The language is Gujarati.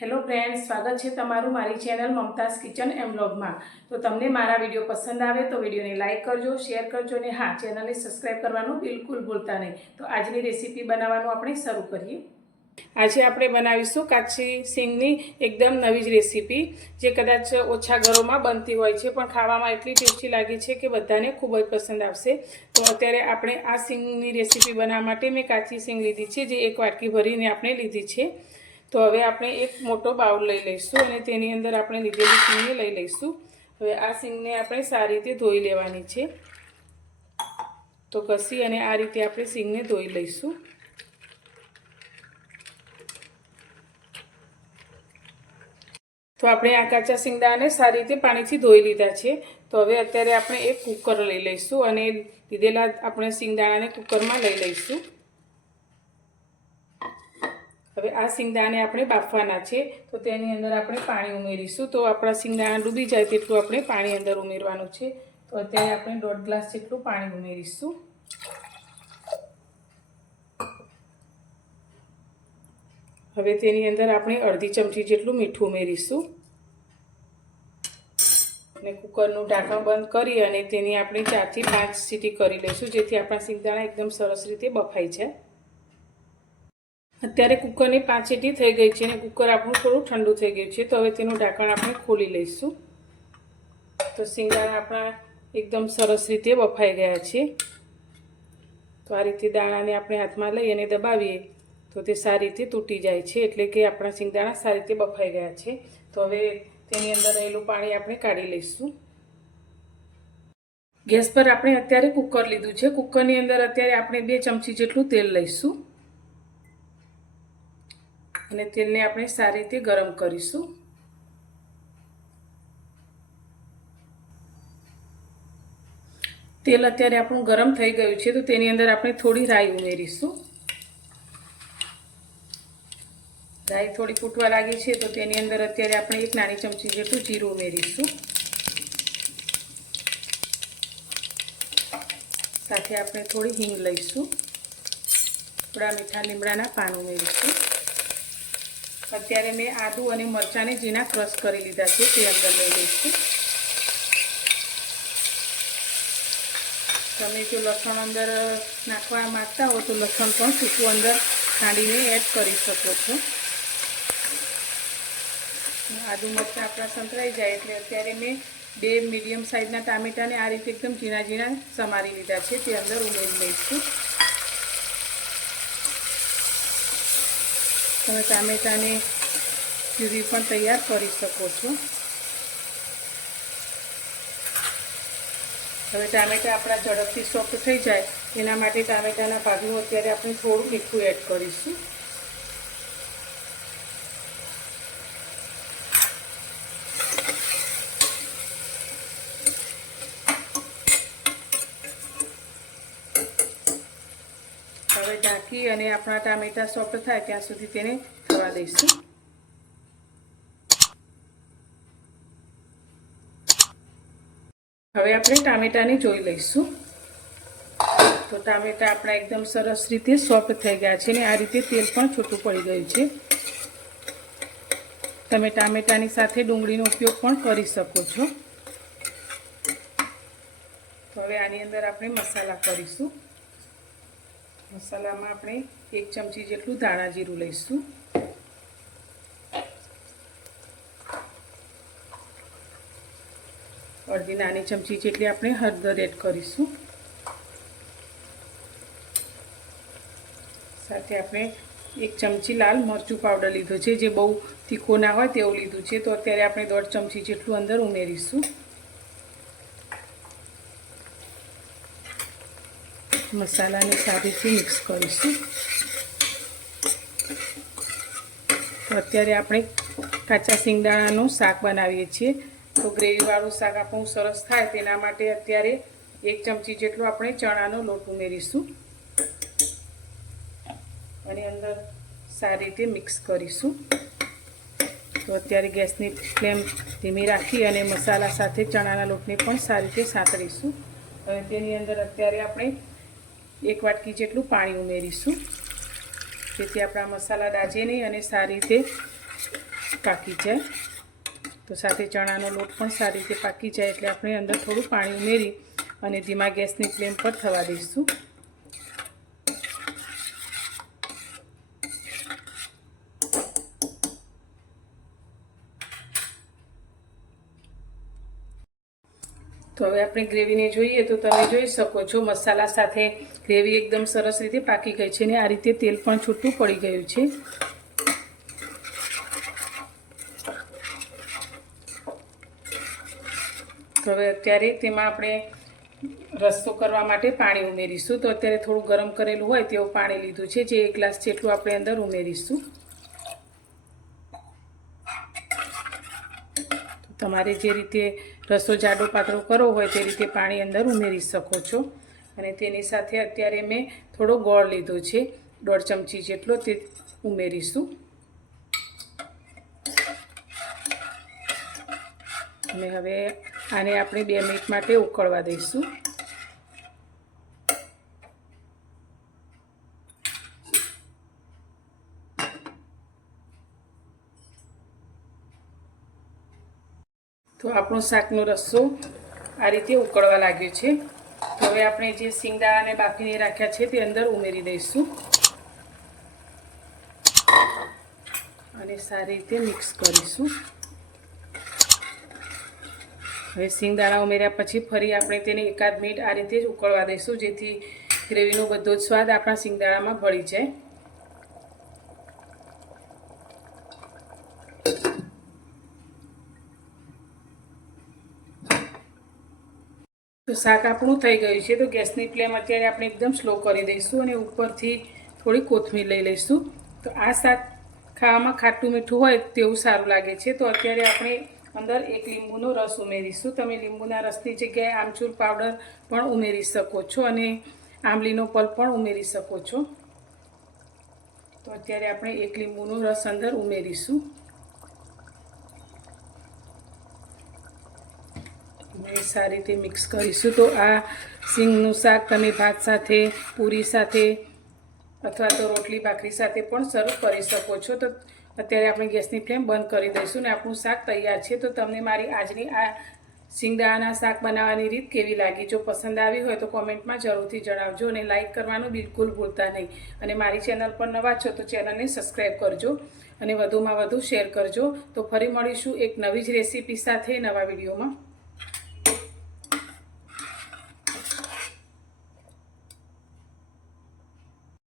હેલો ફ્રેન્ડ્સ, સ્વાગત છે તમારું મારી ચેનલ મમતાઝ કિચન એન્ડ વ્લોગમાં। તો તમને મારા વિડીયો પસંદ આવે તો વિડીયોને લાઇક કરજો, શેર કરજો અને હા, ચેનલને સબસ્ક્રાઇબ કરવાનું બિલકુલ ભૂલતા નહીં। તો આજની રેસીપી બનાવવાનું આપણે શરૂ કરીએ। આજે આપણે બનાવીશું કાચી સિંગની એકદમ નવી જ રેસીપી, જે કદાચ ઓછા ઘરોમાં બનતી હોય છે પણ ખાવામાં એટલી ટેસ્ટી લાગી છે કે બધાને ખૂબ જ પસંદ આવશે। તો અત્યારે આપણે આ સિંગની રેસીપી બનાવવા માટે મેં કાચી સિંગ લીધી છે, જે એક વાટકી ભરીને આપણે લીધી છે। તો હવે આપણે એક મોટો બાઉલ લઈ લઈશું અને તેની અંદર આપણે લીધેલી સિંગને લઈ લઈશું। હવે આ સિંગને આપણે સારી રીતે ધોઈ લેવાની છે। તો ઘસી અને આ રીતે આપણે સિંગને ધોઈ લઈશું। તો આપણે આ કાચા સિંગદાણાને સારી રીતે પાણીથી ધોઈ લીધા છે। તો હવે અત્યારે આપણે એક કુકર લઈ લઈશું અને લીધેલા આપણે સિંગદાણાને કુકરમાં લઈ લઈશું। હવે આ સિંગદાણાને આપણે બાફવાના છે, તો તેની અંદર આપણે પાણી ઉમેરીશું। તો આપણા સિંગદાણા ડૂબી જાય તેટલું આપણે પાણી અંદર ઉમેરવાનું છે। તો અત્યારે આપણે 1.5 ગ્લાસ જેટલું પાણી ઉમેરીશું। હવે તેની અંદર આપણે અડધી ચમચી જેટલું મીઠું ઉમેરીશું અને કુકરનું ઢાંકણ બંધ કરી અને તેની આપણે 4 થી 5 સીટી કરી લઈશું, જેથી આપણા સિંગદાણા એકદમ સરસ રીતે બફાઈ જાય। અત્યારે કુકરની 5 સીટી થઈ ગઈ છે અને કુકર આપણું થોડું ઠંડુ થઈ ગયું છે। તો હવે તેનું ઢાંકણ આપણે ખોલી લઈશું। તો સિંગદાણા આપણા એકદમ સરસ રીતે બફાઈ ગયા છે। તો આ રીતે દાણાને આપણે હાથમાં લઈ અને દબાવીએ તો તે સારી રીતે તૂટી જાય છે, એટલે કે આપણા સિંગદાણા સારી રીતે બફાઈ ગયા છે। તો હવે તેની અંદર રહેલું પાણી આપણે કાઢી લઈશું। ગેસ પર આપણે અત્યારે કુકર લીધું છે। કુકરની અંદર અત્યારે આપણે 2 ચમચી જેટલું તેલ લઈશું અને તેલને આપણે સારી રીતે ગરમ કરીશું। તેલ અત્યારે આપણું ગરમ થઈ ગયું છે, તો તેની અંદર આપણે થોડી રાઈ ઉમેરીશું। રાઈ થોડી ફૂટવા લાગી છે, તો તેની અંદર અત્યારે આપણે 1 નાની ચમચી જેટલું જીરું ઉમેરીશું। સાથે આપણે થોડી હિંગ લઈશું, થોડા મીઠા લીમડાના પાન ઉમેરીશું। અત્યારે મેં આદુ અને મરચાંને ઝીણા ક્રશ કરી લીધા છે, તે અંદર લઈ લઈશું। તમે જો લસણ અંદર નાખવા માંગતા હો તો લસણ પણ સૂકું અંદર ખાંડીને એડ કરી શકો છો। આદુ મરચાં આપણા સંતરાઈ જાય એટલે અત્યારે મેં 2 મીડિયમ સાઇઝના ટામેટાને આ રીતે એકદમ ઝીણા ઝીણા સમારી લીધા છે, તે અંદર ઉમેરી લઈશું। તમે ટામેટાને પ્યુરી પણ તૈયાર કરી શકો છો। હવે ટામેટા આપણા ઝડપથી સોફ્ટ થઈ જાય એના માટે ટામેટાના ભાગનું અત્યારે આપણે થોડું મીઠું એડ કરીશું। હવે ઢાંકી અને આપણા ટામેટા સોફ્ટ થાય ત્યાં સુધી તેને થવા દઈશું। હવે આપણે ટામેટાને જોઈ લઈશું। તો ટામેટા આપણા એકદમ સરસ રીતે સોફ્ટ થઈ ગયા છે અને આ રીતે તેલ પણ છૂટું પડી ગયું છે। તમે ટામેટાની સાથે ડુંગળીનો ઉપયોગ પણ કરી શકો છો। તો હવે આની અંદર આપણે મસાલા કરીશું। મસાલામાં આપણે 1 ચમચી જેટલું ધાણા જીરું લઈશું, અડધી નાની ચમચી જેટલી આપણે હળદર એડ કરીશું। સાથે આપણે 1 ચમચી લાલ મરચું પાવડર લીધો છે, જે બહુ તીખો ના હોય તેવું લીધું છે। તો અત્યારે આપણે 1.5 ચમચી જેટલું અંદર ઉમેરીશું। મસાલાને સારી રીતે મિક્સ કરીશું। તો અત્યારે આપણે કાચા સિંગદાણાનું શાક બનાવીએ છીએ। તો ગ્રેવીવાળું શાક આપણું સરસ થાય તેના માટે અત્યારે 1 ચમચી જેટલો આપણે ચણાનો લોટ ઉમેરીશું અને અંદર સારી રીતે મિક્સ કરીશું। તો અત્યારે ગેસની ફ્લેમ ધીમી રાખી અને મસાલા સાથે ચણાના લોટને પણ સારી રીતે સાંતળીશું। હવે તેની અંદર અત્યારે આપણે 1 વાટકી જેટલું પાણી ઉમેરીશું, જેથી આપણા મસાલા દાજે નહીં અને સારી રીતે પાકી જાય. તો સાથે ચણાનો લોટ પણ સારી રીતે પાકી જાય એટલે આપણે અંદર થોડું પાણી ઉમેરી અને ધીમા ગેસની ફ્લેમ પર થવા દઈશું. તો હવે આપણે ગ્રેવીને જોઈએ તો તમે જોઈ શકો છો મસાલા સાથે ગ્રેવી એકદમ સરસ રીતે પાકી ગઈ છે અને આ રીતે તેલ પણ છૂટું પડી ગયું છે. તો હવે અત્યારે તેમાં આપણે રસ્સો કરવા માટે પાણી ઉમેરીશું. તો અત્યારે થોડું ગરમ કરેલું હોય તેવું પાણી લીધું છે, જે 1 ગ્લાસ જેટલું આપણે અંદર ઉમેરીશું. તમારે જે રીતે રસો જાડો પાતળો કરવો હોય તે રીતે પાણી અંદર ઉમેરી શકો છો. અને તેની સાથે અત્યારે મેં થોડો ગોળ લીધો છે, 1.5 ચમચી જેટલો, તે ઉમેરીશું. અને હવે આને આપણે 2 મિનિટ માટે ઉકળવા દઈશું. તો આપણો શાકનો રસ્સો આ રીતે ઉકળવા લાગ્યો છે. તો હવે આપણે જે સિંગદાણાને બાફીને રાખ્યા છે તે અંદર ઉમેરી દઈશું અને સારી રીતે મિક્સ કરીશું. હવે સિંગદાણા ઉમેર્યા પછી ફરી આપણે તેને 1 મિનિટ આ રીતે જ ઉકળવા દઈશું, જેથી ગ્રેવીનો બધો જ સ્વાદ આપણા સિંગદાણામાં ભળી જાય. તો શાક આપણું થઈ ગયું છે. તો ગેસની ફ્લેમ અત્યારે આપણે એકદમ સ્લો કરી દઈશું અને ઉપરથી થોડી કોથમીર લઈ લઈશું. તો આ શાક ખાવામાં ખાટું મીઠું હોય તેવું સારું લાગે છે. તો અત્યારે આપણે અંદર 1 લીંબુનો રસ ઉમેરીશું. તમે લીંબુના રસની જગ્યાએ આમચૂર પાવડર પણ ઉમેરી શકો છો અને આંબલીનો પલ્પ પણ ઉમેરી શકો છો. તો અત્યારે આપણે 1 લીંબુનો રસ અંદર ઉમેરીશું. સારી રીતે મિક્સ કરીશું. તો આ સિંગનું શાક તમે ભાત સાથે, પૂરી સાથે અથવા તો રોટલી ભાખરી સાથે પણ સર્વ કરી શકો છો. તો અત્યારે આપણે ગેસની ફ્લેમ બંધ કરી દઈશું ને આપણું શાક તૈયાર છે. તો તમને મારી આજની આ સિંગદાણાના શાક બનાવવાની રીત કેવી લાગી? જો પસંદ આવી હોય તો કોમેન્ટમાં જરૂરથી જણાવજો અને લાઇક કરવાનું બિલકુલ ભૂલતા નહીં. અને મારી ચેનલ પર નવા છો તો ચેનલને સબસ્ક્રાઈબ કરજો અને વધુમાં વધુ શેર કરજો. તો ફરી મળીશું એક નવી જ રેસીપી સાથે નવા વિડીયોમાં.